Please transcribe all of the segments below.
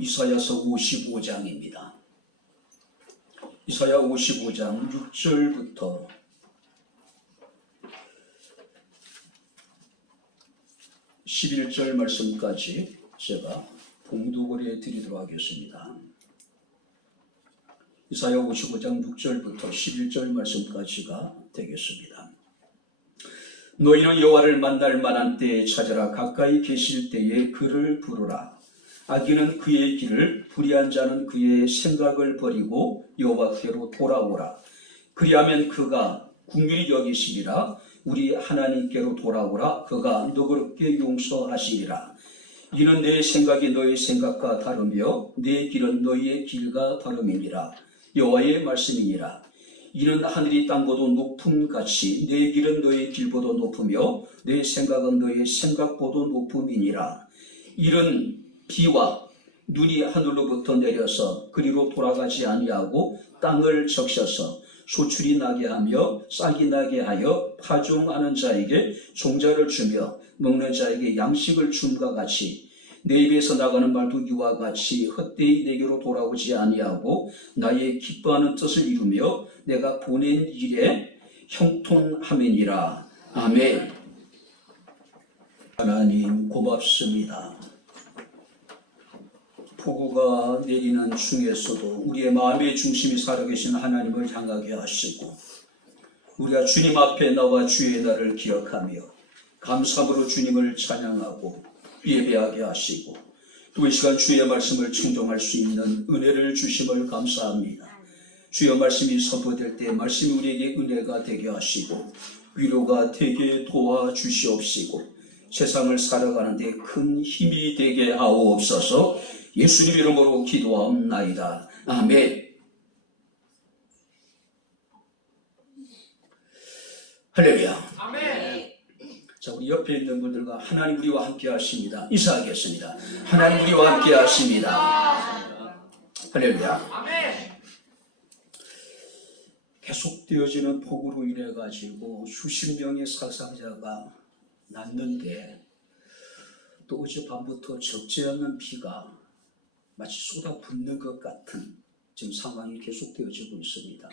이사야서 55장입니다. 이사야 55장 6절부터 11절 말씀까지 제가 봉독을 해드리도록 하겠습니다. 이사야 55장 6절부터 11절 말씀까지가 되겠습니다. 너희는 여호와를 만날 만한 때에 찾아라. 가까이 계실 때에 그를 부르라. 악인은 그의 길을, 불의한 자는 그의 생각을 버리고 여호와께로 돌아오라. 그리하면 그가 긍휼히 여기시리라. 우리 하나님께로 돌아오라. 그가 너그럽게 용서하시리라. 이는 내 생각이 너의 생각과 다르며 내 길은 너희의 길과 다름이니라. 여호와의 말씀이니라. 이는 하늘이 땅보다 높음같이 내 길은 너의 길보다 높으며 내 생각은 너의 생각보다 높음이니라. 이는 비와 눈이 하늘로부터 내려서 그리로 돌아가지 아니하고 땅을 적셔서 소출이 나게 하며 싹이 나게 하여 파종하는 자에게 종자를 주며 먹는 자에게 양식을 줌과 같이 내 입에서 나가는 말도 이와 같이 헛되이 내게로 돌아오지 아니하고 나의 기뻐하는 뜻을 이루며 내가 보낸 일에 형통함이니라. 아멘. 하나님 고맙습니다. 폭우가 내리는 중에서도 우리의 마음의 중심이 살아계신 하나님을 향하게 하시고 우리가 주님 앞에 나와 주의 날을 기억하며 감사함으로 주님을 찬양하고 예배하게 하시고 또 이 시간 주의 말씀을 청종할 수 있는 은혜를 주심을 감사합니다. 주의 말씀이 선포될 때 말씀이 우리에게 은혜가 되게 하시고 위로가 되게 도와주시옵시고 세상을 살아가는 데 큰 힘이 되게 하옵소서. 예수님 이름으로 기도하옵나이다. 아멘. 할렐루야. 아멘. 자, 우리 옆에 있는 분들과 하나님 우리와 함께 하십니다. 인사하겠습니다. 하나님 우리와 함께 하십니다. 할렐루야. 아멘. 계속되어지는 폭우로 인해 가지고 수십 명의 사상자가 났는데 또 어젯밤부터 적지 않는 비가 마치 쏟아붓는 것 같은 지금 상황이 계속되어지고 있습니다.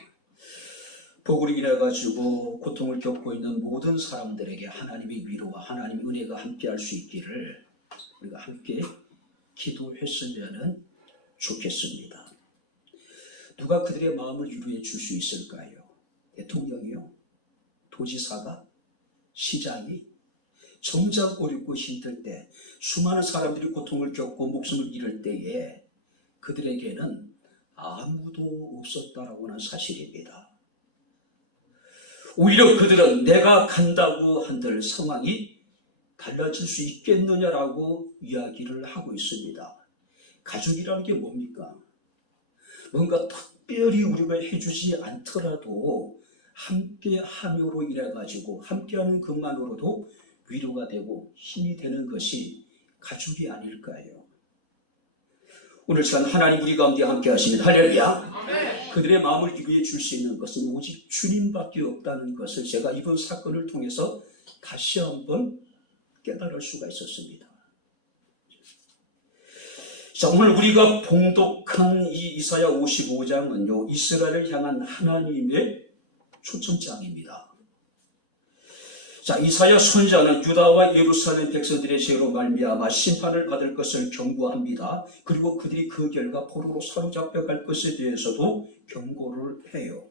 폭우로 인해 가지고 고통을 겪고 있는 모든 사람들에게 하나님의 위로와 하나님의 은혜가 함께할 수 있기를 우리가 함께 기도했으면 좋겠습니다. 누가 그들의 마음을 위로해 줄 수 있을까요? 대통령이요? 도지사가? 시장이? 정작 어렵고 힘들 때 수많은 사람들이 고통을 겪고 목숨을 잃을 때에 그들에게는 아무도 없었다라고 하는 사실입니다. 오히려 그들은 내가 간다고 한들 상황이 달라질 수 있겠느냐라고 이야기를 하고 있습니다. 가족이라는 게 뭡니까? 뭔가 특별히 우리가 해주지 않더라도 함께 함으로 인해가지고 함께하는 것만으로도 위로가 되고 힘이 되는 것이 가족이 아닐까요? 오늘 시간 하나님 우리 가운데 함께 하시는 할렐루야. 그들의 마음을 위로해 줄 수 있는 것은 오직 주님밖에 없다는 것을 제가 이번 사건을 통해서 다시 한번 깨달을 수가 있었습니다. 자, 오늘 우리가 봉독한 이 이사야 55장은요, 이스라엘을 향한 하나님의 초청장입니다. 자, 이사야 선지자는 유다와 예루살렘 백성들의 죄로 말미암아 심판을 받을 것을 경고합니다. 그리고 그들이 그 결과 포로로 사로잡혀 갈 것에 대해서도 경고를 해요.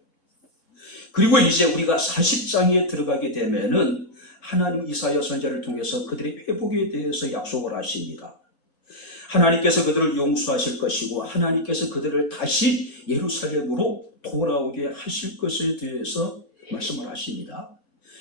그리고 이제 우리가 40장에 들어가게 되면은 하나님 이사야 선지자를 통해서 그들의 회복에 대해서 약속을 하십니다. 하나님께서 그들을 용서하실 것이고 하나님께서 그들을 다시 예루살렘으로 돌아오게 하실 것에 대해서 말씀을 하십니다.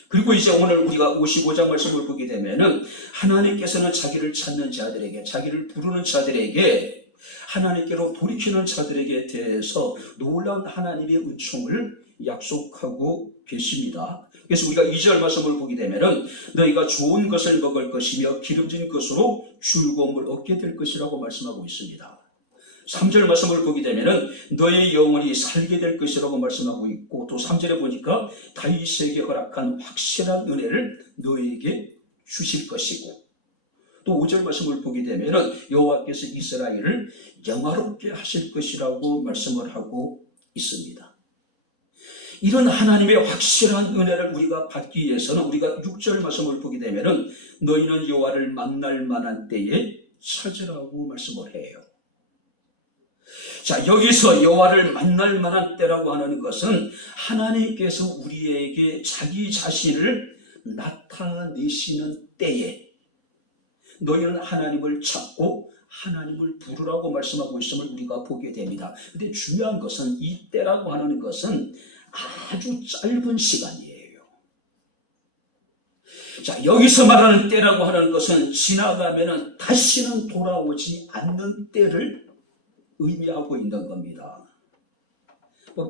그리고 이제 오늘 우리가 55장 말씀을 보게 되면은 하나님께서는 자기를 찾는 자들에게, 자기를 부르는 자들에게, 하나님께로 돌이키는 자들에게 대해서 놀라운 하나님의 은총을 약속하고 계십니다. 그래서 우리가 2절 말씀을 보게 되면은 너희가 좋은 것을 먹을 것이며 기름진 것으로 즐거움을 얻게 될 것이라고 말씀하고 있습니다. 3절 말씀을 보게 되면은 너의 영혼이 살게 될 것이라고 말씀하고 있고, 또 3절에 보니까 다윗에게 허락한 확실한 은혜를 너에게 주실 것이고, 또 5절 말씀을 보게 되면 여호와께서 이스라엘을 영화롭게 하실 것이라고 말씀을 하고 있습니다. 이런 하나님의 확실한 은혜를 우리가 받기 위해서는 우리가 6절 말씀을 보게 되면 너희는 여호와를 만날 만한 때에 찾으라고 말씀을 해요. 자, 여기서 여호와를 만날 만한 때라고 하는 것은 하나님께서 우리에게 자기 자신을 나타내시는 때에 너희는 하나님을 찾고 하나님을 부르라고 말씀하고 있음을 우리가 보게 됩니다. 그런데 중요한 것은 이 때라고 하는 것은 아주 짧은 시간이에요. 자, 여기서 말하는 때라고 하는 것은 지나가면 다시는 돌아오지 않는 때를 의미하고 있는 겁니다.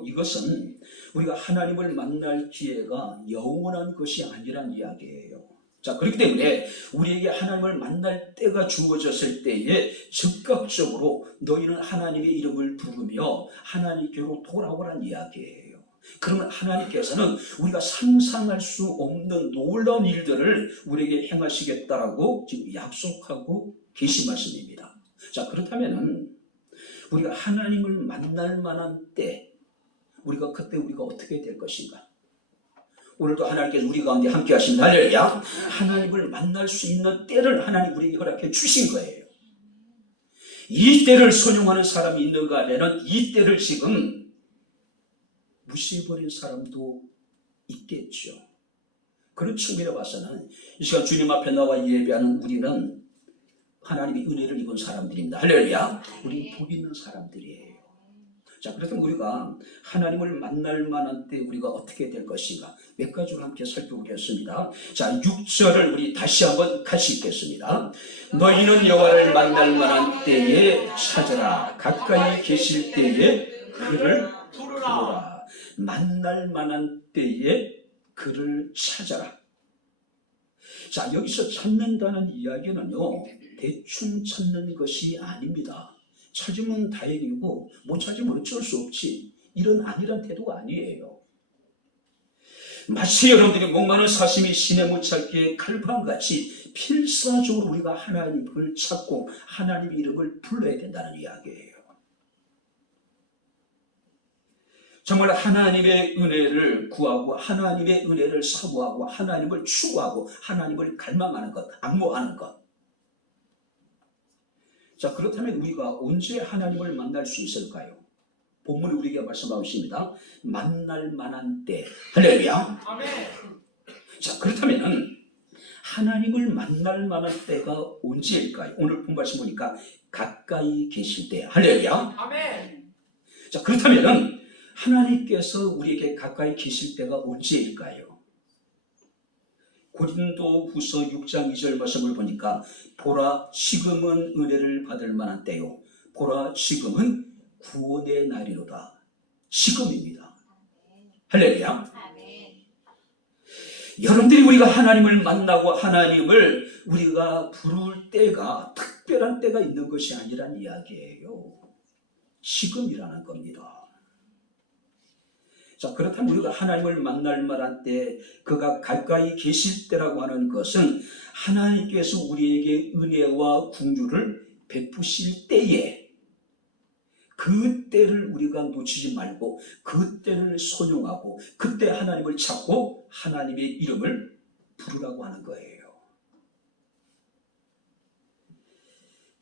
이것은 우리가 하나님을 만날 기회가 영원한 것이 아니란 이야기예요. 자, 그렇기 때문에 우리에게 하나님을 만날 때가 주어졌을 때에 즉각적으로 너희는 하나님의 이름을 부르며 하나님께로 돌아오란 이야기예요. 그러면 하나님께서는 우리가 상상할 수 없는 놀라운 일들을 우리에게 행하시겠다라고 지금 약속하고 계신 말씀입니다. 자, 그렇다면은 우리가 하나님을 만날 만한 때, 우리가 그때 우리가 어떻게 될 것인가? 오늘도 하나님께서 우리 가운데 함께 하신 할렐루야. 하나님을 만날 수 있는 때를 하나님 우리에게 허락해 주신 거예요. 이 때를 선용하는 사람이 있는가 하면은 이 때를 지금 무시해버린 사람도 있겠죠. 그런 측면에 봐서는 이 시간 주님 앞에 나와 예배하는 우리는 하나님의 은혜를 입은 사람들입니다. 할렐루야. 우리 복 있는 사람들이에요. 자, 그렇다면 우리가 하나님을 만날 만한 때 우리가 어떻게 될 것인가 몇 가지를 함께 살펴보겠습니다. 자, 6절을 우리 다시 한번 같이 읽겠습니다. 너희는 여호와를 만날 만한 때에 찾으라. 가까이 계실 때에 그를 부르라. 만날 만한 때에 그를 찾아라. 자, 여기서 찾는다는 이야기는요, 대충 찾는 것이 아닙니다. 찾으면 다행이고 못 찾으면 어쩔 수 없지, 이런 아니란 태도가 아니에요. 마치 여러분들이 목마른 사슴이 시내 못 찾기에 칼밤같이 필사적으로 우리가 하나님을 찾고 하나님의 이름을 불러야 된다는 이야기예요. 정말 하나님의 은혜를 구하고 하나님의 은혜를 사모하고 하나님을 추구하고 하나님을 갈망하는 것, 악모하는 것. 자, 그렇다면 우리가 언제 하나님을 만날 수 있을까요? 본문이 우리에게 말씀하고 있습니다. 만날 만한 때. 할렐루야. 아멘. 자, 그렇다면 하나님을 만날 만한 때가 언제일까요? 오늘 본 말씀 보니까 가까이 계실 때. 할렐루야. 아멘. 자, 그렇다면 하나님께서 우리에게 가까이 계실 때가 언제일까요? 고린도후서 6장 2절 말씀을 보니까 보라 지금은 은혜를 받을 만한 때요, 보라 지금은 구원의 날이로다. 지금입니다. 할렐루야. 여러분들이 우리가 하나님을 만나고 하나님을 우리가 부를 때가 특별한 때가 있는 것이 아니란 이야기예요. 지금이라는 겁니다. 자, 그렇다면 우리가 하나님을 만날 만한 때, 그가 가까이 계실 때라고 하는 것은 하나님께서 우리에게 은혜와 긍휼을 베푸실 때에 그 때를 우리가 놓치지 말고 그 때를 소용하고 그때 하나님을 찾고 하나님의 이름을 부르라고 하는 거예요.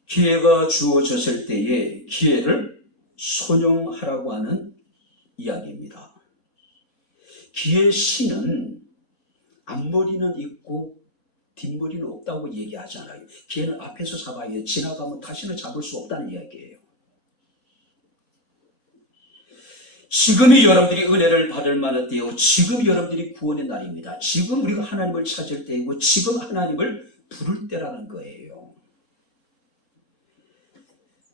기회가 주어졌을 때에 기회를 소용하라고 하는 이야기입니다. 기회의 신은 앞머리는 있고 뒷머리는 없다고 얘기하잖아요. 기회는 앞에서 잡아야 돼. 지나가면 다시는 잡을 수 없다는 이야기예요. 지금이 여러분들이 은혜를 받을 만한 때요, 지금 여러분들이 구원의 날입니다. 지금 우리가 하나님을 찾을 때이고 지금 하나님을 부를 때라는 거예요.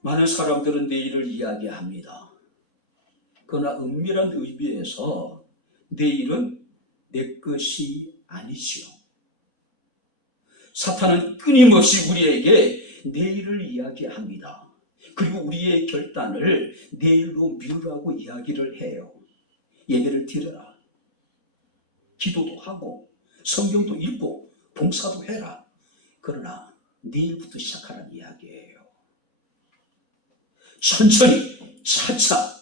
많은 사람들은 내일을 이야기합니다. 그러나 은밀한 의미에서 내일은 내 것이 아니지요. 사탄은 끊임없이 우리에게 내일을 이야기합니다. 그리고 우리의 결단을 내일로 미루라고 이야기를 해요. 예배를 드려라, 기도도 하고 성경도 읽고 봉사도 해라. 그러나 내일부터 시작하라는 이야기예요. 천천히 차차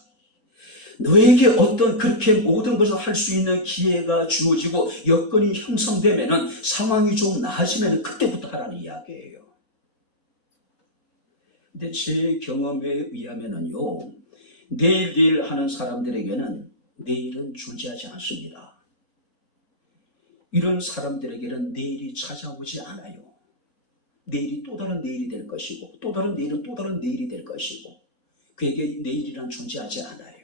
너에게 어떤 그렇게 모든 것을 할 수 있는 기회가 주어지고 여건이 형성되면은 상황이 좀 나아지면 그때부터 하라는 이야기예요. 근데 제 경험에 의하면은요, 내일 하는 사람들에게는 내일은 존재하지 않습니다. 이런 사람들에게는 내일이 찾아오지 않아요. 내일이 또 다른 내일이 될 것이고, 또 다른 내일은 또 다른 내일이 될 것이고, 그에게 내일이란 존재하지 않아요.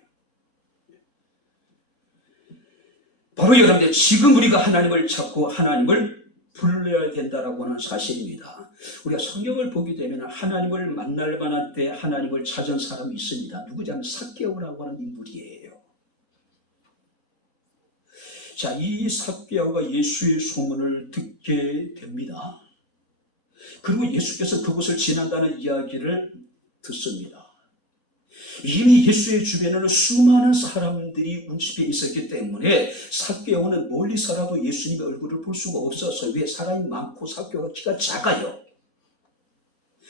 바로 여러분들, 지금 우리가 하나님을 찾고 하나님을 불러야 된다라고 하는 사실입니다. 우리가 성경을 보게 되면 하나님을 만날 만한 때 하나님을 찾은 사람이 있습니다. 누구냐면 삭개오라고 하는 인물이에요. 자, 이 삭개오가 예수의 소문을 듣게 됩니다. 그리고 예수께서 그곳을 지난다는 이야기를 듣습니다. 이미 예수의 주변에는 수많은 사람들이 운집해 있었기 때문에 삭개오는 멀리서라도 예수님의 얼굴을 볼 수가 없어서, 왜? 사람이 많고 삭개오가 키가 작아요.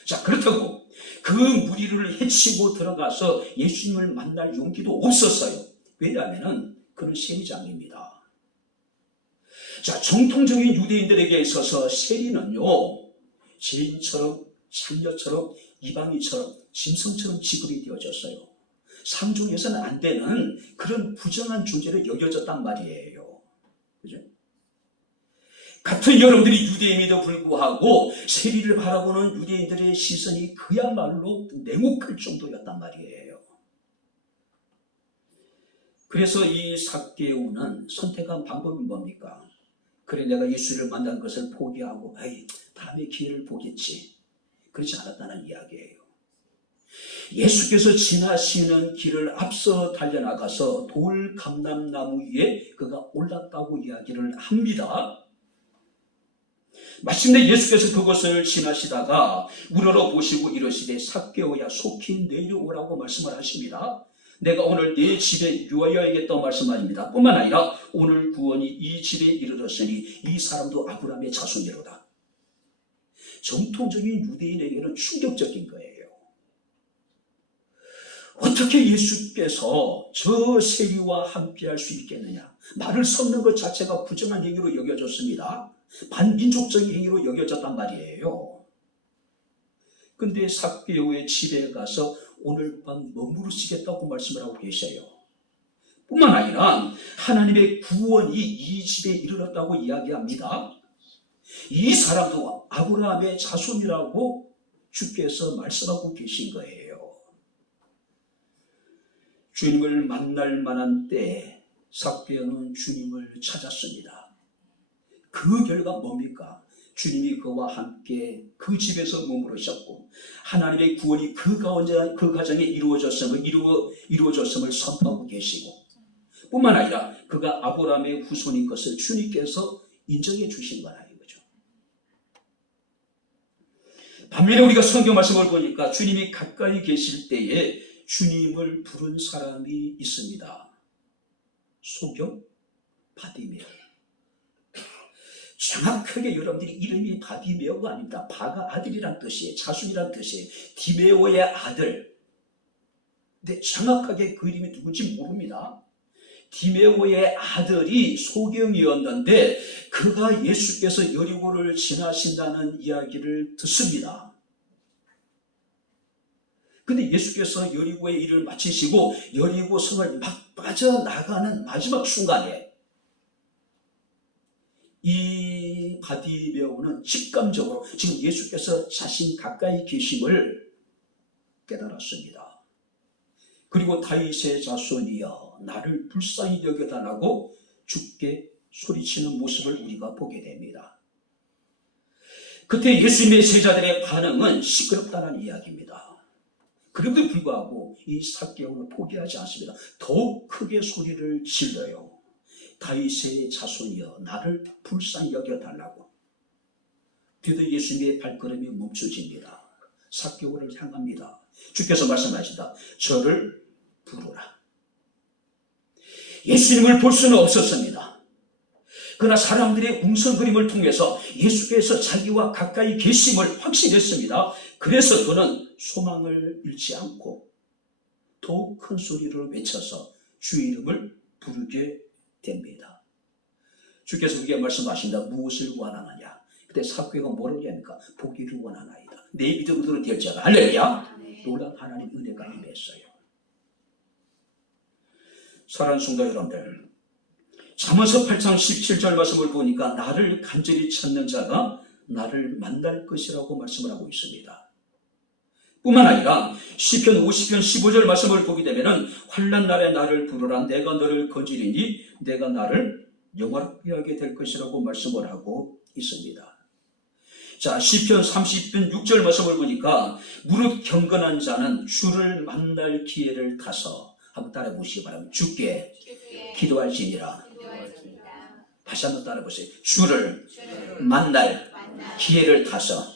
자, 그렇다고 그 무리를 해치고 들어가서 예수님을 만날 용기도 없었어요. 왜냐하면 그는 세리장입니다. 자, 정통적인 유대인들에게 있어서 세리는요, 죄인처럼, 창녀처럼, 이방인처럼, 짐승처럼 지급이 되어졌어요. 상종에서는 안 되는 그런 부정한 존재로 여겨졌단 말이에요. 그죠? 같은 여러분들이 유대인에도 불구하고 세리를 바라보는 유대인들의 시선이 그야말로 냉혹할 정도였단 말이에요. 그래서 이 삭개오는 선택한 방법이 뭡니까? 그래, 내가 예수를 만난 것을 포기하고 다음에 기회를 보겠지. 그렇지 않았다는 이야기예요. 예수께서 지나시는 길을 앞서 달려나가서 돌 감람나무 위에 그가 올랐다고 이야기를 합니다. 마침내 예수께서 그것을 지나시다가 우러러 보시고 이르시되 삭개오야, 속히 내려오라고 말씀을 하십니다. 내가 오늘 네 집에 유하여야겠다고 말씀하십니다. 뿐만 아니라 오늘 구원이 이 집에 이르렀으니 이 사람도 아브라함의 자손이로다. 정통적인 유대인에게는 충격적인 거예요. 어떻게 예수께서 저 세리와 함께 할 수 있겠느냐? 말을 섞는 것 자체가 부정한 행위로 여겨졌습니다. 반민족적인 행위로 여겨졌단 말이에요. 근데 삭개오의 집에 가서 오늘 밤 머무르시겠다고 말씀을 하고 계셔요. 뿐만 아니라 하나님의 구원이 이 집에 이르렀다고 이야기합니다. 이 사람도 아브라함의 자손이라고 주께서 말씀하고 계신 거예요. 주님을 만날 만한 때 삭개오는 주님을 찾았습니다. 그 결과 뭡니까? 주님이 그와 함께 그 집에서 머무르셨고 하나님의 구원이 그 가정에 이루어졌음을 선포하고 계시고, 뿐만 아니라 그가 아브라함의 후손인 것을 주님께서 인정해 주신 거라 이거죠. 반면에 우리가 성경 말씀을 보니까 주님이 가까이 계실 때에 주님을 부른 사람이 있습니다. 소경 바디메오. 정확하게 여러분들이 이름이 바디메오가 아닙니다. 바가 아들이란 뜻이에요. 자손이란 뜻이에요. 디메오의 아들. 근데 정확하게 그 이름이 누군지 모릅니다. 디메오의 아들이 소경이었는데 그가 예수께서 여리고를 지나신다는 이야기를 듣습니다. 근데 예수께서 여리고의 일을 마치시고 여리고 성을 막 빠져나가는 마지막 순간에 이 바디메오는 직감적으로 지금 예수께서 자신 가까이 계심을 깨달았습니다. 그리고 다윗의 자손이여 나를 불쌍히 여겨달라고 주께 소리치는 모습을 우리가 보게 됩니다. 그때 예수님의 제자들의 반응은 시끄럽다는 이야기입니다. 그럼에도 불구하고 이 삭개오는 포기하지 않습니다. 더욱 크게 소리를 질러요. 다윗의 자손이여 나를 불쌍히 여겨달라고. 뒤도 예수님의 발걸음이 멈춰집니다. 삭개오를 향합니다. 주께서 말씀하시다. 저를 부르라. 예수님을 볼 수는 없었습니다. 그러나 사람들의 웅성거림을 통해서 예수께서 자기와 가까이 계심을 확신했습니다. 그래서 그는 소망을 잃지 않고 더욱 큰 소리로 외쳐서 주의 이름을 부르게 됩니다. 주께서 그렇게 말씀하신다. 무엇을 원하느냐? 그때 사도가 뭐라고 합니까? 보기를 원하나이다. 내 믿음으로 될 자가. 할렐루야. 놀라운 하나님 은혜가 임했어요. 사랑하는 성도 여러분들, 잠언서 8장 17절 말씀을 보니까 나를 간절히 찾는 자가 나를 만날 것이라고 말씀을 하고 있습니다. 뿐만 아니라 시편 50편 15절 말씀을 보게 되면 환난 날에 나를 부르라. 내가 너를 건지리니 내가 나를 영화롭게 하게 될 것이라고 말씀을 하고 있습니다. 자, 시편 30편 6절 말씀을 보니까 무릇 경건한 자는 주를 만날 기회를 타서, 한번 따라 보시기 바랍니다. 주께 기도할지니라. 다시 한번 따라 보세요. 주를 만날 기회를 타서.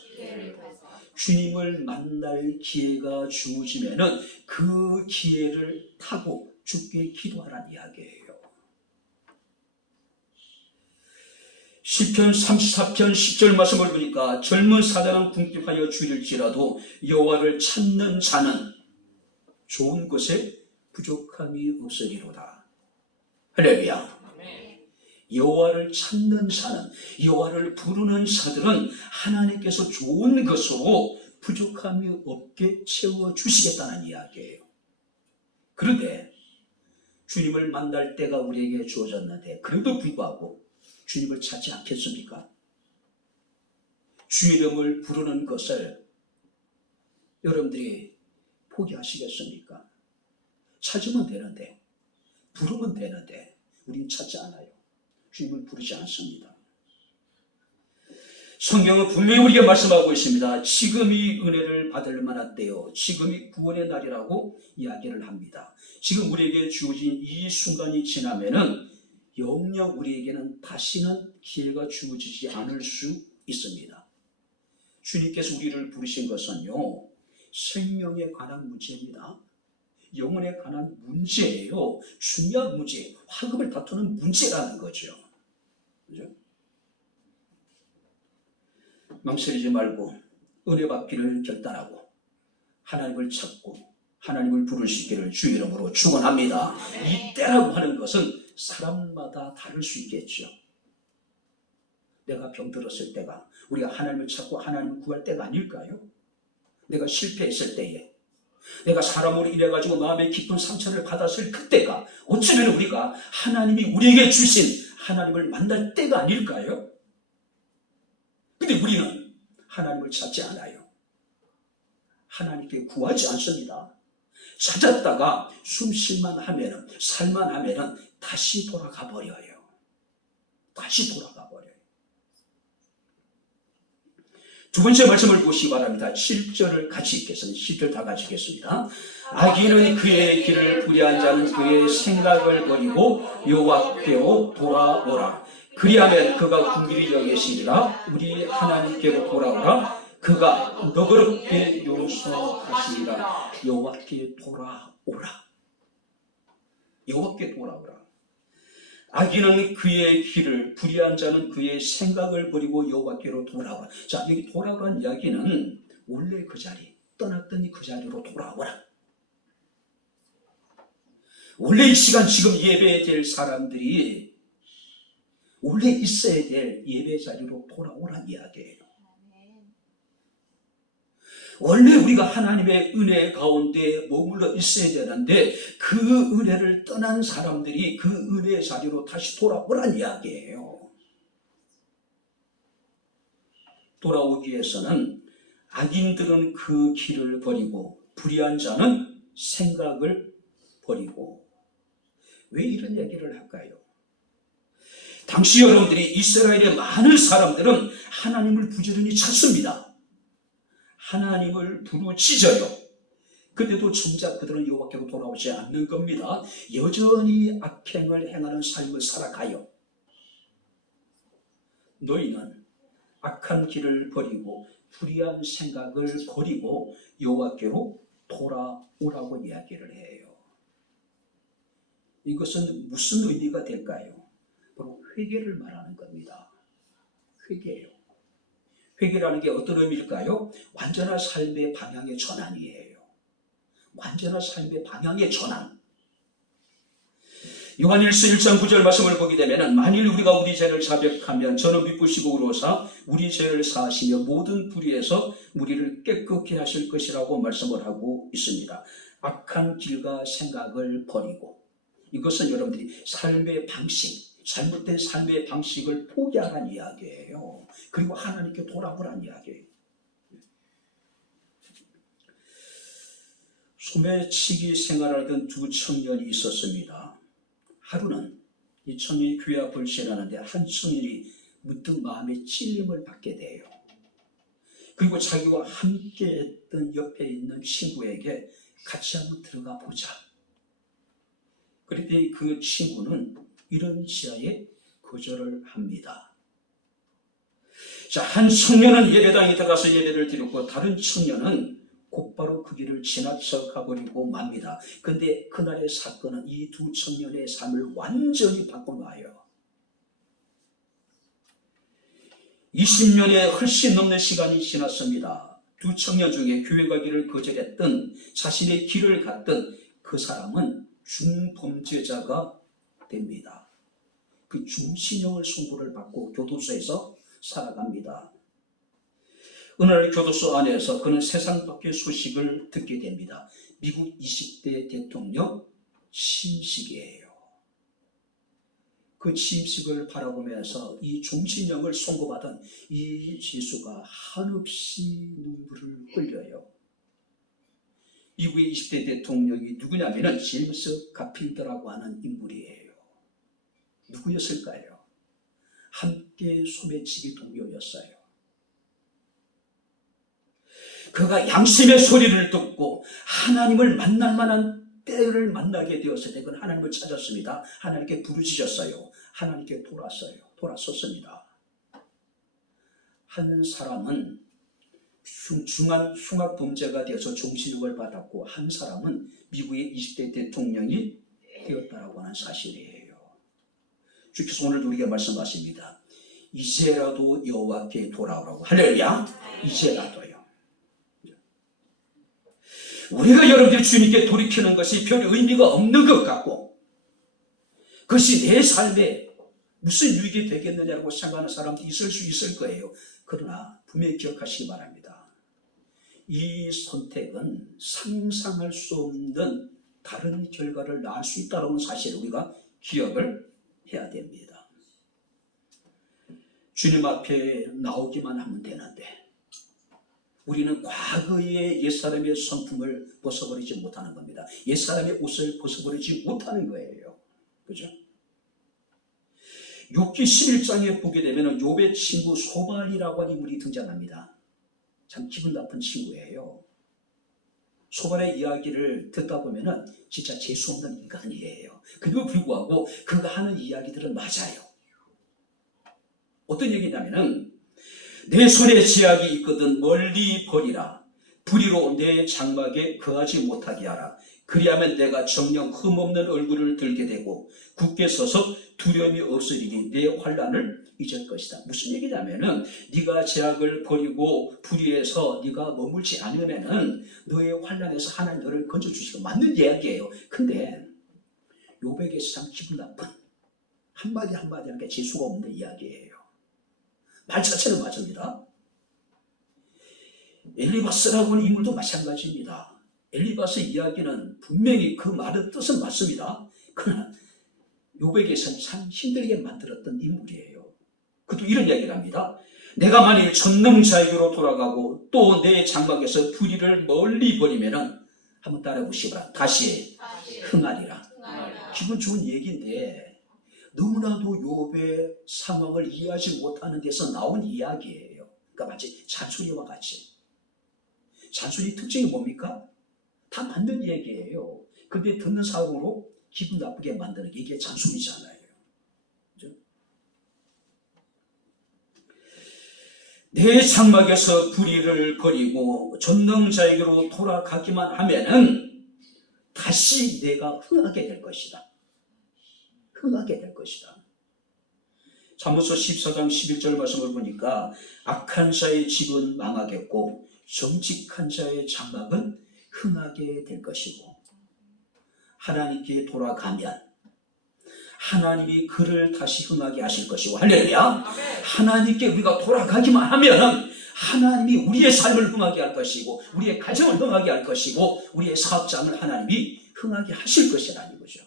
주님을 만날 기회가 주어지면은 그 기회를 타고 주께 기도하라는 이야기예요. 시편 34편 10절 말씀을 보니까 젊은 사자는 궁핍하여 죽일지라도 여호와를 찾는 자는 좋은 것에 부족함이 없으리로다. 할렐루야. 여호와를 찾는 자는, 여호와를 부르는 자들은 하나님께서 좋은 것으로 부족함이 없게 채워주시겠다는 이야기예요. 그런데 주님을 만날 때가 우리에게 주어졌는데 그래도 불구하고 주님을 찾지 않겠습니까? 주 이름을 부르는 것을 여러분들이 포기하시겠습니까? 찾으면 되는데, 부르면 되는데 우리는 찾지 않아요. 주님을 부르지 않습니다. 성경은 분명히 우리에게 말씀하고 있습니다. 지금이 은혜를 받을 만한 때요, 지금이 구원의 날이라고 이야기를 합니다. 지금 우리에게 주어진 이 순간이 지나면은 영영 우리에게는 다시는 기회가 주어지지 않을 수 있습니다. 주님께서 우리를 부르신 것은요, 생명에 관한 문제입니다. 영혼에 관한 문제예요. 중요한 문제, 화급을 다투는 문제라는 거죠. 그죠? 망설이지 말고 은혜 받기를 결단하고 하나님을 찾고 하나님을 부를 수 있기를 주 이름으로 축원합니다. 이 때라고 하는 것은 사람마다 다를 수 있겠죠. 내가 병들었을 때가 우리가 하나님을 찾고 하나님을 구할 때가 아닐까요? 내가 실패했을 때에, 내가 사람으로 인해가지고 마음의 깊은 상처를 받았을 그때가 어쩌면 우리가 하나님이 우리에게 주신 하나님을 만날 때가 아닐까요? 근데 우리는 하나님을 찾지 않아요. 하나님께 구하지 않습니다. 찾았다가 숨 쉴만 하면은, 살만 하면은 다시 돌아가 버려요. 다시 돌아가 버려요. 두 번째 말씀을 보시기 바랍니다. 7절을 같이 읽겠습니다. 7절 다 같이 읽겠습니다. 악인은 그의 길을 불의한 자는 그의 생각을 버리고 여호와께로 돌아오라. 그리하면 그가 긍휼히 여기시리라. 우리 하나님께로 돌아오라. 그가 너그럽게 용서하시리라. 여호와께 돌아오라. 여호와께 돌아오라. 악인은 그의 길을, 불의한 자는 그의 생각을 버리고 여호와께로 돌아오라. 자, 여기 돌아오라는 이야기는 원래 그 자리, 떠났더니 그 자리로 돌아오라. 원래 이 시간 지금 예배해야 될 사람들이 원래 있어야 될 예배 자리로 돌아오라는 이야기예요. 원래 우리가 하나님의 은혜 가운데 머물러 있어야 되는데 그 은혜를 떠난 사람들이 그 은혜의 자리로 다시 돌아오란 이야기예요. 돌아오기 위해서는 악인들은 그 길을 버리고 불의한 자는 생각을 버리고. 왜 이런 얘기를 할까요? 당시 여러분들이 이스라엘의 많은 사람들은 하나님을 부지런히 찾습니다. 하나님을 부르짖어요. 그때도 정작 그들은 여호와께로 돌아오지 않는 겁니다. 여전히 악행을 행하는 삶을 살아가요. 너희는 악한 길을 버리고 불의한 생각을 버리고 여호와께로 돌아오라고 이야기를 해요. 이것은 무슨 의미가 될까요? 바로 회개를 말하는 겁니다. 회개예요. 회개라는 게 어떤 의미일까요? 완전한 삶의 방향의 전환이에요. 완전한 삶의 방향의 전환. 요한일서 1장 9절 말씀을 보게 되면 만일 우리가 우리 죄를 자백하면 저는 미쁘시고 의로사 우리 죄를 사하시며 모든 불의에서 우리를 깨끗게 하실 것이라고 말씀을 하고 있습니다. 악한 길과 생각을 버리고, 이것은 여러분들이 삶의 방식, 잘못된 삶의 방식을 포기하라는 이야기예요. 그리고 하나님께 돌아오라는 이야기예요. 소매치기 생활하던 두 청년이 있었습니다. 하루는 이 청년이 교회 앞을 지나는데 한 청년이 문득 마음에 찔림을 받게 돼요. 그리고 자기와 함께 했던 옆에 있는 친구에게 같이 한번 들어가 보자. 그랬더니 그 친구는 이런 지하에 거절을 합니다. 자, 한 청년은 예배당에 들어가서 예배를 드렸고 다른 청년은 곧바로 그 길을 지나쳐 가버리고 맙니다. 근데 그날의 사건은 이 두 청년의 삶을 완전히 바꿔놔요. 20년에 훨씬 넘는 시간이 지났습니다. 두 청년 중에 교회 가기를 거절했던, 자신의 길을 갔던 그 사람은 중범죄자가 됩니다. 그 중신형을 선고를 받고 교도소에서 살아갑니다. 어느 날 교도소 안에서 그는 세상 밖의 소식을 듣게 됩니다. 미국 20대 대통령 취임식이에요. 그 취임식을 바라보면서 이 종신형을 선고받은 이 지수가 한없이 눈물을 흘려요. 미국의 20대 대통령이 누구냐면 제임스 가필드라고 하는 인물이에요. 누구였을까요? 함께 소매치기 동료였어요. 그가 양심의 소리를 듣고 하나님을 만날 만한 때를 만나게 되었을 때 그는 하나님을 찾았습니다. 하나님께 부르짖었어요. 하나님께 돌아섰습니다. 한 사람은 중한 흉악범죄가 되어서 종신형을 받았고 한 사람은 미국의 20대 대통령이 되었다라고 하는 사실이에요. 주께서 오늘 우리에게 말씀하십니다. 이제라도 여호와께 돌아오라고. 할렐루야. 이제라도요. 우리가 여러분들 주님께 돌이키는 것이 별 의미가 없는 것 같고 그것이 내 삶에 무슨 유익이 되겠느냐고 생각하는 사람도 있을 수 있을 거예요. 그러나 분명히 기억하시기 바랍니다. 이 선택은 상상할 수 없는 다른 결과를 낳을 수 있다는 사실을 우리가 기억을 해야 됩니다. 주님 앞에 나오기만 하면 되는데 우리는 과거의 옛사람의 성품을 벗어버리지 못하는 겁니다. 옛사람의 옷을 벗어버리지 못하는 거예요. 그죠? 욥기 11장에 보게 되면 욥의 친구 소발이라고 하는 인물이 등장합니다. 참 기분 나쁜 친구예요. 소발의 이야기를 듣다 보면 진짜 재수없는 인간이에요. 그리고 불구하고 그가 하는 이야기들은 맞아요. 어떤 얘기냐면은 내 손에 지약이 있거든 멀리 버리라. 불의로 내 장막에 거하지 못하게 하라. 그리하면 내가 정녕 흠없는 얼굴을 들게 되고 굳게 서서 두려움이 없으리니 내 환난을 잊을 것이다. 무슨 얘기냐면은 네가 제약을 버리고 불의에서 네가 머물지 않으면은 너의 환난에서 하나님 너를 건져주시고 맞는 이야기예요. 근데 욥에게 참 기분 나쁜 한마디 하는 게 재수가 없는 이야기예요. 말 자체는 맞습니다. 엘리바스라고 하는 인물도 마찬가지입니다. 엘리바스 이야기는 분명히 그 말의 뜻은 맞습니다. 그러나 욥에게서는 참 힘들게 만들었던 인물이에요. 그도 이런 이야기를 합니다. 내가 만일 전능자유로 돌아가고 또 내 장막에서 불의를 멀리 버리면은 한번 따라보시기 바랍니다. 다시 흥하리라. 기분 좋은 얘기인데 너무나도 욥의 상황을 이해하지 못하는 데서 나온 이야기예요. 그러니까 마치 잔소리와 같이. 잔소리 특징이 뭡니까? 다 맞는 얘기예요. 근데 듣는 사람으로 기분 나쁘게 만드는 게 이게 잔소리잖아요. 그죠? 내 장막에서 불의를 버리고 전능자에게로 돌아가기만 하면은 다시 내가 흥하게 될 것이다. 흥하게 될 것이다. 잠언서 14장 11절 말씀을 보니까 악한 자의 집은 망하겠고 정직한 자의 장막은 흥하게 될 것이고, 하나님께 돌아가면 하나님이 그를 다시 흥하게 하실 것이고, 할렐루야. 하나님께 우리가 돌아가기만 하면 하나님이 우리의 삶을 흥하게 할 것이고, 우리의 가정을 흥하게 할 것이고, 우리의 사업장을 하나님이 흥하게 하실 것이라는 거죠.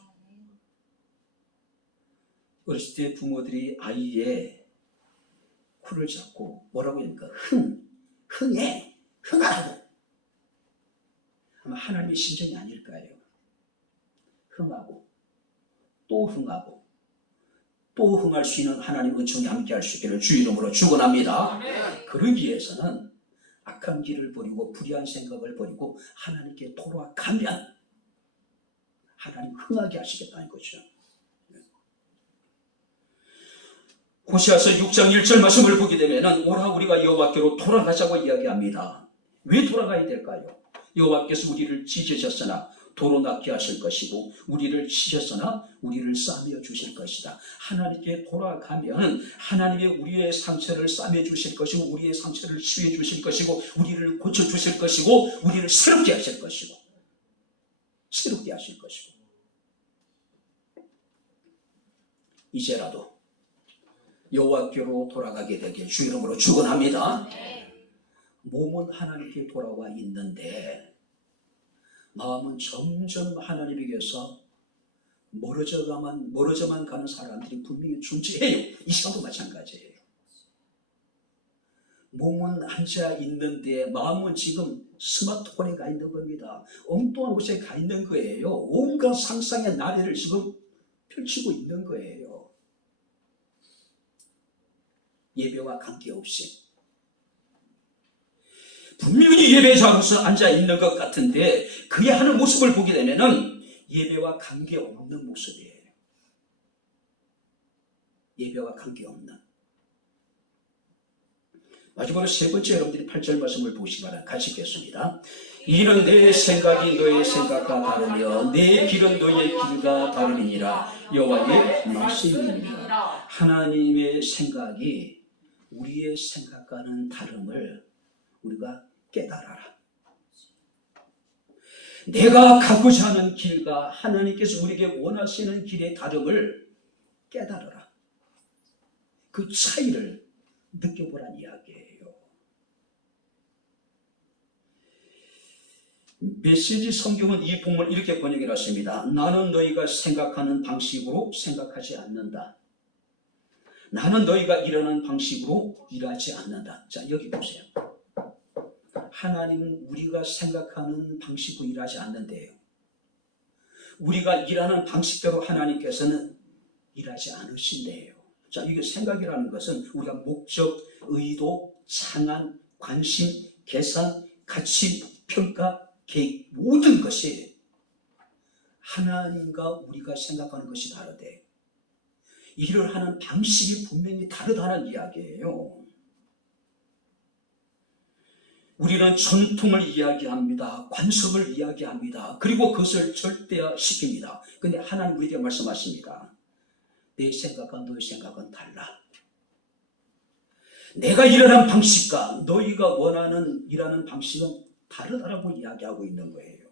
어렸을 때 부모들이 아이의 코를 잡고 뭐라고 하니까 흥해, 흥하라고. 아마 하나님의 심정이 아닐까요? 흥하고 또 흥하고 또 흥할 수 있는 하나님 은총이 함께 할 수 있기를 주 이름으로 축원합니다. 그러기 위해서는 악한 길을 버리고 불의한 생각을 버리고 하나님께 돌아가면 하나님 흥하게 하시겠다는 거죠. 호세아서 6장 1절 말씀을 보게 되면 오라 우리가 여호와께로 돌아가자고 이야기합니다. 왜 돌아가야 될까요? 여호와께서 우리를 찢으셨으나 도로 낫게 하실 것이고, 우리를 치셨으나 우리를 싸매어 주실 것이다. 하나님께 돌아가면 하나님이 우리의 상처를 싸매 주실 것이고, 우리의 상처를 치유해 주실 것이고, 우리를 고쳐 주실 것이고, 우리를 새롭게 하실 것이고, 새롭게 하실 것이고. 이제라도 여호와께로 돌아가게 되길 주 이름으로 축원합니다. 몸은 하나님께 돌아와 있는데 마음은 점점 하나님에게서 멀어져만 가는 사람들이 분명히 존재해요. 이 시간도 마찬가지예요. 몸은 앉아 있는데 마음은 지금 스마트폰에 가 있는 겁니다. 엉뚱한 곳에 가 있는 거예요. 온갖 상상의 나래를 지금 펼치고 있는 거예요. 예배와 관계없이 분명히 예배자로서 앉아 있는 것 같은데 그의 하는 모습을 보게 되면은 예배와 관계없는 모습이에요. 예배와 관계없는. 마지막으로 세 번째, 여러분들이 8절 말씀을 보시기 바랍니다. 같이 읽겠습니다. 이는 내 생각이 너의 생각과 다르며 내 길은 너의 길과 다름이니라. 여호와의 말씀이니라. 하나님의 생각이 우리의 생각과는 다름을 우리가 깨달아라. 내가 가고자 하는 길과 하나님께서 우리에게 원하시는 길의 다름을 깨달아라. 그 차이를 느껴보란 이야기예요. 메시지 성경은 이 본문을 이렇게 번역해놨습니다. 나는 너희가 생각하는 방식으로 생각하지 않는다. 나는 너희가 일하는 방식으로 일하지 않는다. 자, 여기 보세요. 하나님은 우리가 생각하는 방식으로 일하지 않는데요. 우리가 일하는 방식대로 하나님께서는 일하지 않으신대요. 자, 이게 생각이라는 것은 우리가 목적, 의도, 상한, 관심, 계산, 가치, 평가, 계획, 모든 것이 하나님과 우리가 생각하는 것이 다르대. 일을 하는 방식이 분명히 다르다는 이야기예요. 우리는 전통을 이야기합니다. 관습을 이야기합니다. 그리고 그것을 절대화시킵니다. 그런데 하나님 우리에게 말씀하십니다. 내 생각과 너의 생각은 달라. 내가 일하는 방식과 너희가 원하는 일하는 방식은 다르다라고 이야기하고 있는 거예요.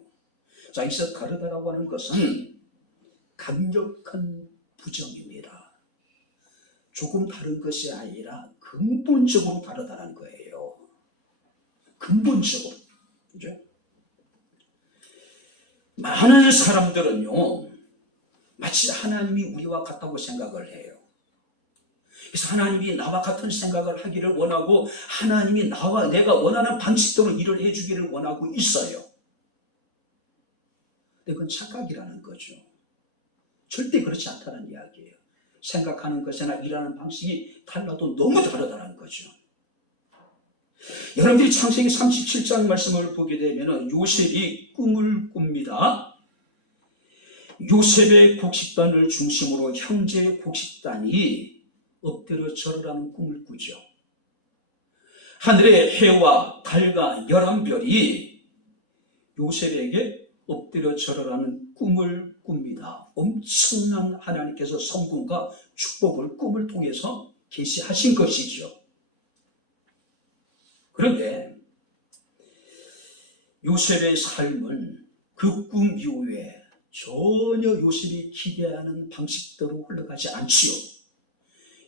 자, 여기서 다르다라고 하는 것은 강력한 부정입니다. 조금 다른 것이 아니라 근본적으로 다르다는 거예요. 근본적으로. 그죠? 많은 사람들은요, 마치 하나님이 우리와 같다고 생각을 해요. 그래서 하나님이 나와 같은 생각을 하기를 원하고 하나님이 내가 원하는 방식대로 일을 해주기를 원하고 있어요. 근데 그건 착각이라는 거죠. 절대 그렇지 않다는 이야기예요. 생각하는 것이나 일하는 방식이 달라도 너무 다르다는 거죠. 여러분들이 창세기 37장 말씀을 보게 되면 요셉이 꿈을 꿉니다. 요셉의 곡식단을 중심으로 형제의 곡식단이 엎드려 절하라는 꿈을 꾸죠. 하늘의 해와 달과 11별이 요셉에게 엎드려 절하라는 꿈을 꿉니다. 엄청난 하나님께서 성공과 축복을 꿈을 통해서 계시하신 것이죠. 그런데 요셉의 삶은 그 꿈 이후에 전혀 요셉이 기대하는 방식대로 흘러가지 않지요.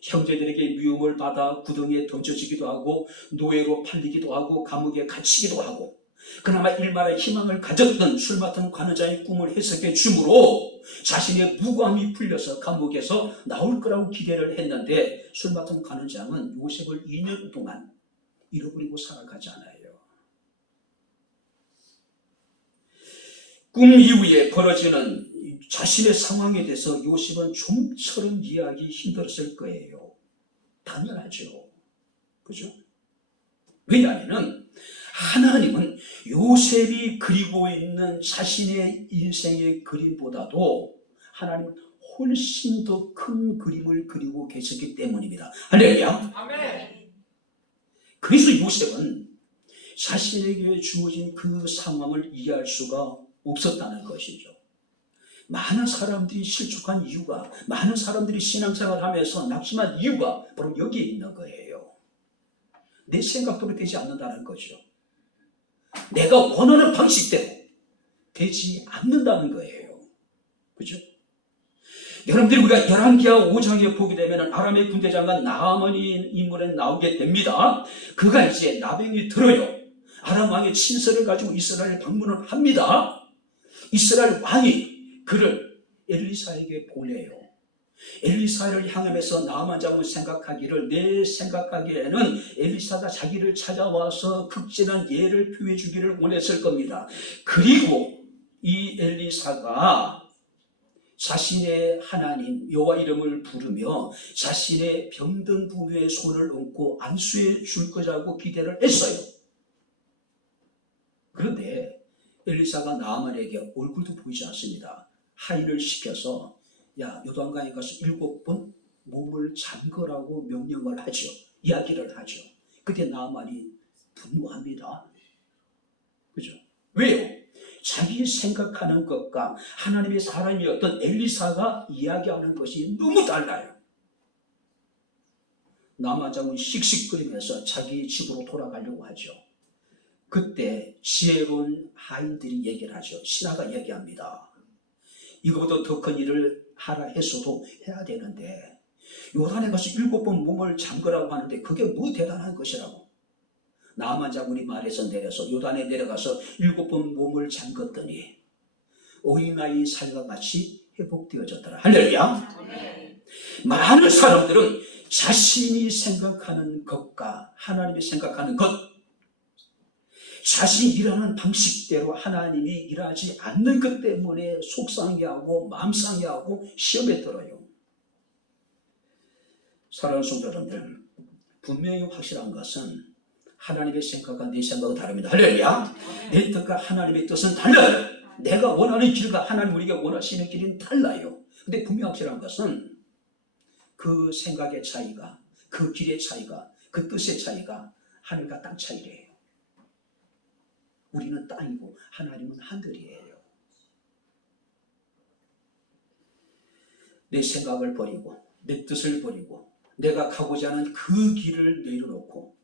형제들에게 미움을 받아 구덩이에 던져지기도 하고 노예로 팔리기도 하고 감옥에 갇히기도 하고, 그나마 일말의 희망을 가졌던 술 맡은 관원장의 꿈을 해석해 주므로 자신의 무고함이 풀려서 감옥에서 나올 거라고 기대를 했는데, 술 맡은 관원장은 요셉을 2년 동안 잃어버리고 살아가잖아요. 꿈 이후에 벌어지는 자신의 상황에 대해서 요셉은 좀처럼 이해하기 힘들었을 거예요. 당연하죠. 그죠? 왜냐하면 하나님은 요셉이 그리고 있는 자신의 인생의 그림보다도 하나님은 훨씬 더 큰 그림을 그리고 계셨기 때문입니다. 할렐루야. 아멘. 그래서 요셉은 자신에게 주어진 그 상황을 이해할 수가 없었다는 것이죠. 많은 사람들이 실족한 이유가, 많은 사람들이 신앙생활을 하면서 낙심한 이유가 바로 여기에 있는 거예요. 내 생각대로 되지 않는다는 거죠. 내가 원하는 방식대로 되지 않는다는 거예요. 그죠? 여러분들이 우리가 열왕기하 5장에 보게 되면 아람의 군대장관 나아만이 인물에 나오게 됩니다. 그가 이제 나병이 들어요. 아람 왕의 친서를 가지고 이스라엘 방문을 합니다. 이스라엘 왕이 그를 엘리사에게 보내요. 엘리사를 향하면서 나아만 장군 생각하기를, 내 생각하기에는 엘리사가 자기를 찾아와서 극진한 예를 표해 주기를 원했을 겁니다. 그리고 이 엘리사가 자신의 하나님 여호와 이름을 부르며 자신의 병든 부부의 손을 얹고 안수해 줄 거라고 기대를 했어요. 그런데 엘리사가 나아만에게 얼굴도 보이지 않습니다. 하인을 시켜서 야, 요단강에 가서 7번 몸을 잠그라고 명령을 하죠. 이야기를 하죠. 그때 나아만이 분노합니다. 그죠? 왜요? 자기 생각하는 것과 하나님의 사람이었던 엘리사가 이야기하는 것이 너무 달라요. 나아만 장군이 씩씩거리면서 자기 집으로 돌아가려고 하죠. 그때 지혜로운 하인들이 얘기를 하죠. 신하가 얘기합니다. 이거보다 더 큰 일을 하라 했어도 해야 되는데 요단에 가서 7번 몸을 잠그라고 하는데 그게 뭐 대단한 것이라고. 나아만 장군이 말에서 내려서 요단에 내려가서 7번 몸을 잠갔더니 어린아이 살과 같이 회복되어졌더라. 할렐루야. 많은 사람들은 자신이 생각하는 것과 하나님이 생각하는 것, 자신이 일하는 방식대로 하나님이 일하지 않는 것 때문에 속상해하고 마음 상해하고 시험에 들어요. 사랑하는 성도 여러분들, 분명히 확실한 것은 하나님의 생각과 내 생각은 다릅니다. 할렐루야. 내 뜻과 하나님의 뜻은 달라요. 내가 원하는 길과 하나님 우리가 원하시는 길은 달라요. 근데 분명히 확실한 것은 그 생각의 차이가, 그 길의 차이가, 그 뜻의 차이가 하늘과 땅 차이래요. 우리는 땅이고 하나님은 하늘이에요. 내 생각을 버리고 내 뜻을 버리고 내가 가고자 하는 그 길을 내려놓고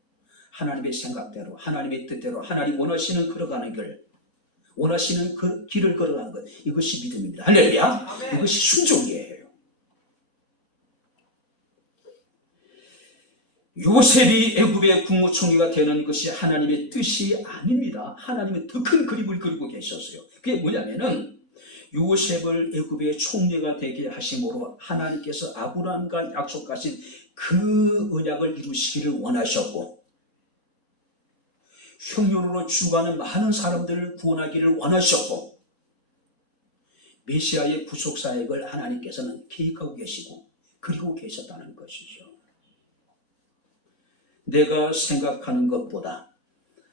하나님의 생각대로, 하나님의 뜻대로, 하나님 원하시는 걸어가는 길, 원하시는 그 길을 걸어가는 것, 이것이 믿음입니다. 할렐루야. 이것이 순종이에요. 요셉이 애굽의 국무총리가 되는 것이 하나님의 뜻이 아닙니다. 하나님은 더 큰 그림을 그리고 계셨어요. 그게 뭐냐면은 요셉을 애굽의 총리가 되게 하심으로 하나님께서 아브라함과 약속하신 그 언약을 이루시기를 원하셨고, 흉년으로 죽어가는 많은 사람들을 구원하기를 원하셨고, 메시아의 구속 사역을 하나님께서는 계획하고 계시고 그리고 계셨다는 것이죠. 내가 생각하는 것보다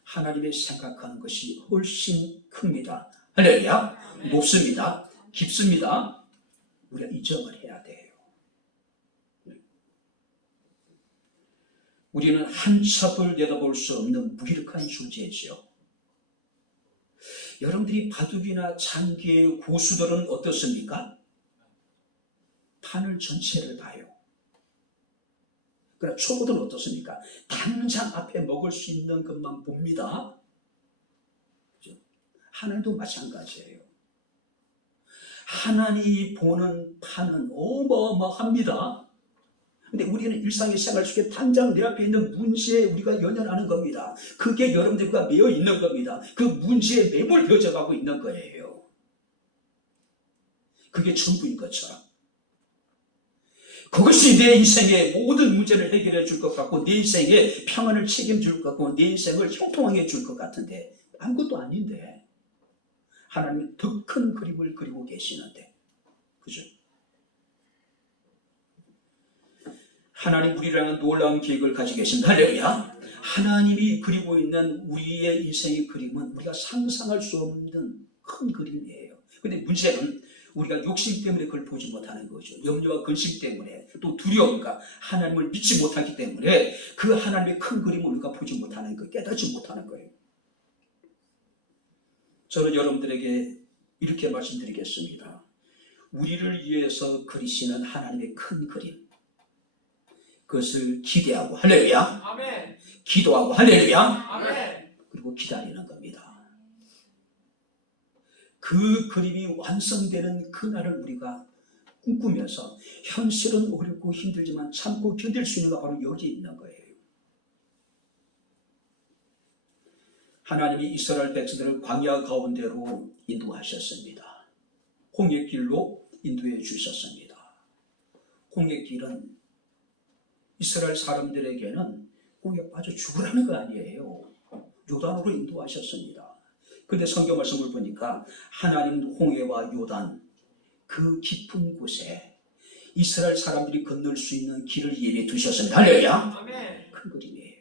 하나님이 생각하는 것이 훨씬 큽니다. 할렐루야. 높습니다. 깊습니다. 우리가 인정을 해야 돼요. 우리는 한 sap을 내다볼 수 없는 무기력한 존재지요. 여러분들이 바둑이나 장기의 고수들은 어떻습니까? 판을 전체를 봐요. 그러나 초보들은 어떻습니까? 당장 앞에 먹을 수 있는 것만 봅니다. 하나님도 마찬가지예요. 하나님이 보는 판은 어마어마합니다. 근데 우리는 일상의 생활 속에 당장 내 앞에 있는 문제에 우리가 연연하는 겁니다. 그게 여러분들과 매여 있는 겁니다. 그 문제에 매몰되어져 가고 있는 거예요. 그게 전부인 것처럼. 그것이 내 인생의 모든 문제를 해결해 줄 것 같고, 내 인생의 평안을 책임질 것 같고, 내 인생을 형통하게 해줄 것 같은데 아무것도 아닌데 하나님은 더 큰 그림을 그리고 계시는데, 그죠? 하나님 우리를 향한 놀라운 계획을 가지고 계십니다. 할렐루야. 하나님이 그리고 있는 우리의 인생의 그림은 우리가 상상할 수 없는 큰 그림이에요. 근데 문제는 우리가 욕심 때문에 그걸 보지 못하는 거죠. 염려와 근심 때문에, 또 두려움과 하나님을 믿지 못하기 때문에 그 하나님의 큰 그림을 우리가 보지 못하는 거, 깨닫지 못하는 거예요. 저는 여러분들에게 이렇게 말씀드리겠습니다. 우리를 위해서 그리시는 하나님의 큰 그림, 그것을 기대하고, 할렐루야, 아멘. 기도하고, 할렐루야, 아멘. 그리고 기다리는 겁니다. 그 그림이 완성되는 그날을 우리가 꿈꾸면서, 현실은 어렵고 힘들지만 참고 견딜 수 있는 게 바로 여기 있는 거예요. 하나님이 이스라엘 백성들을 광야 가운데로 인도하셨습니다. 홍해길로 인도해 주셨습니다. 홍해길은 이스라엘 사람들에게는 홍해 빠져 죽으라는 거 아니에요. 요단으로 인도하셨습니다. 그런데 성경 말씀을 보니까 하나님은 홍해와 요단, 그 깊은 곳에 이스라엘 사람들이 건널 수 있는 길을 예비해 두셨습니다. 할렐루야. 아멘. 큰 그림이에요.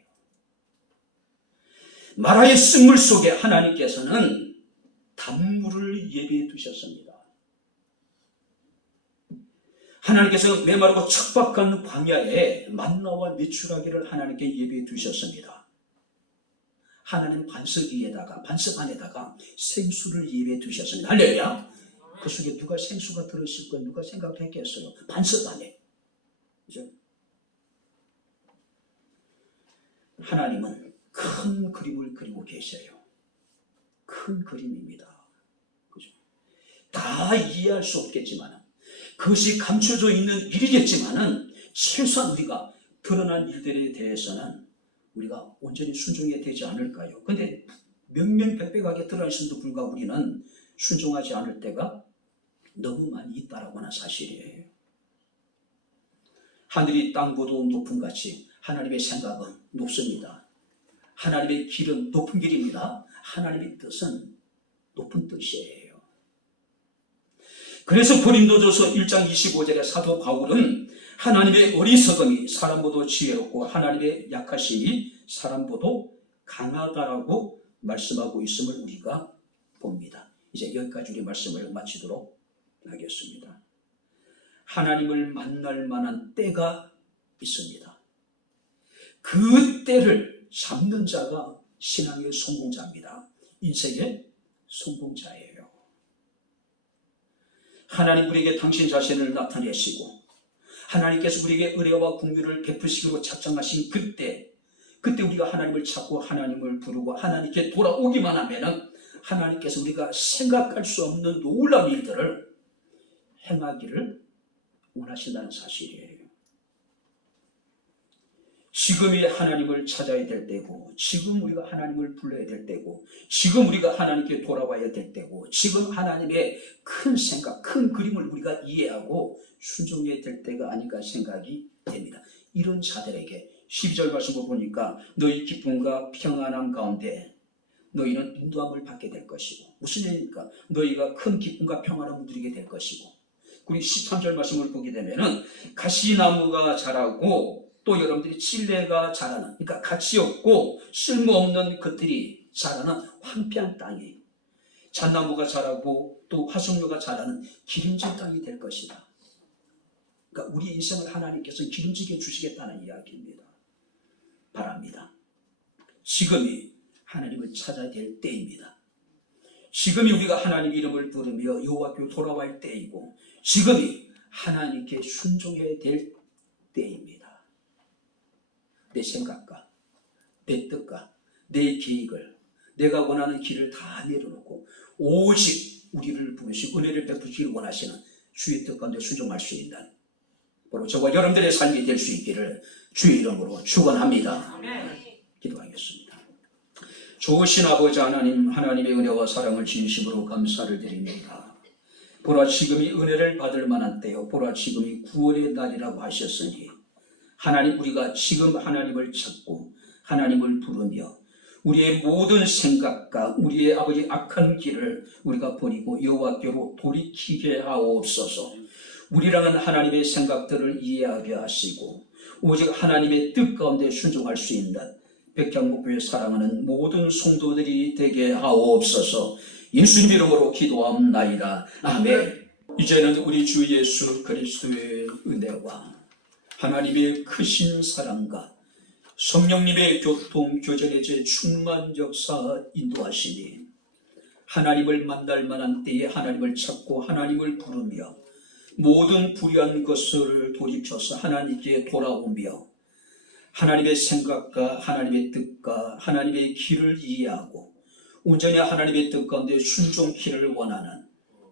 마라의 쓴물 속에 하나님께서는 단물을 예비해 두셨습니다. 하나님께서 메마르고 척박한 광야에 만나와 메추라기를 하나님께 예비해 두셨습니다. 하나님 반석 안에다가 생수를 예비해 두셨습니다. 할렐루야. 그 속에 누가 생수가 들었을 거 누가 생각했겠어요? 반석 안에. 그죠? 하나님은 큰 그림을 그리고 계셔요. 큰 그림입니다. 그죠? 다 이해할 수 없겠지만, 그것이 감춰져 있는 일이겠지만은, 최소한 우리가 드러난 일들에 대해서는 우리가 온전히 순종해야 되지 않을까요? 근데 명명백백하게 드러나심에도 불구하고 우리는 순종하지 않을 때가 너무 많이 있다라고 하는 사실이에요. 하늘이 땅보다 높은 같이 하나님의 생각은 높습니다. 하나님의 길은 높은 길입니다. 하나님의 뜻은 높은 뜻이에요. 그래서 고린도전서 1장 25절에 사도 바울은 하나님의 어리석음이 사람보다 지혜롭고 하나님의 약하심이 사람보다 강하다라고 말씀하고 있음을 우리가 봅니다. 이제 여기까지 우리 말씀을 마치도록 하겠습니다. 하나님을 만날 만한 때가 있습니다. 그 때를 잡는 자가 신앙의 성공자입니다. 인생의 성공자예요. 하나님 우리에게 당신 자신을 나타내시고 하나님께서 우리에게 은혜와 긍휼을 베푸시기로 작정하신 그때 우리가 하나님을 찾고 하나님을 부르고 하나님께 돌아오기만 하면은 하나님께서 우리가 생각할 수 없는 놀라운 일들을 행하기를 원하신다는 사실이에요. 지금이 하나님을 찾아야 될 때고, 지금 우리가 하나님을 불러야 될 때고, 지금 우리가 하나님께 돌아와야 될 때고, 지금 하나님의 큰 생각, 큰 그림을 우리가 이해하고 순종해야 될 때가 아닌가 생각이 됩니다. 이런 자들에게 12절 말씀을 보니까 너희 기쁨과 평안함 가운데 너희는 인도함을 받게 될 것이고, 무슨 얘기입니까? 너희가 큰 기쁨과 평안함을 누리게 될 것이고, 우리 13절 말씀을 보게 되면은 가시나무가 자라고 또 여러분들이 칠레가 자라는, 그러니까 가치 없고 쓸모없는 것들이 자라는 황폐한 땅이, 잣나무가 자라고 또 화석류가 자라는 기름진 땅이 될 것이다. 그러니까 우리 인생을 하나님께서 기름지게 주시겠다는 이야기입니다. 바랍니다. 지금이 하나님을 찾아야 될 때입니다. 지금이 우리가 하나님 이름을 부르며 여호와께로 돌아갈 때이고 지금이 하나님께 순종해야 될 때입니다. 내 생각과 내 뜻과 내 계획을 내가 원하는 길을 다 내려놓고 오직 우리를 부르시고 은혜를 베푸시길 원하시는 주의 뜻 가운데 순종할 수 있는 바로 저와 여러분들의 삶이 될 수 있기를 주의 이름으로 축원합니다. 기도하겠습니다. 좋으신 아버지 하나님, 하나님의 은혜와 사랑을 진심으로 감사를 드립니다. 보라 지금이 은혜를 받을 만한 때요, 보라 지금이 구원의 날이라고 하셨으니 하나님, 우리가 지금 하나님을 찾고 하나님을 부르며 우리의 모든 생각과 우리의 아버지 악한 길을 우리가 버리고 여호와께로 돌이키게 하옵소서. 우리라는 하나님의 생각들을 이해하게 하시고 오직 하나님의 뜻 가운데 순종할 수 있는 백향목교회 사랑하는 모든 성도들이 되게 하옵소서. 예수님 이름으로 기도하옵나이다. 아멘. 이제는 우리 주 예수 그리스도의 은혜와 하나님의 크신 사랑과 성령님의 교통 교전의 제 충만 역사 인도하시니 하나님을 만날 만한 때에 하나님을 찾고 하나님을 부르며 모든 불의한 것을 돌이켜서 하나님께 돌아오며 하나님의 생각과 하나님의 뜻과 하나님의 길을 이해하고 온전히 하나님의 뜻 가운데 순종키를 원하는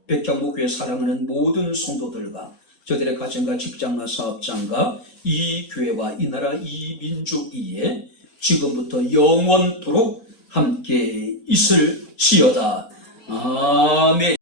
백향목교회 사랑하는 모든 성도들과 저들의 가정과 직장과 사업장과 이 교회와 이 나라 이 민족 위에 지금부터 영원토록 함께 있을지어다. 아멘.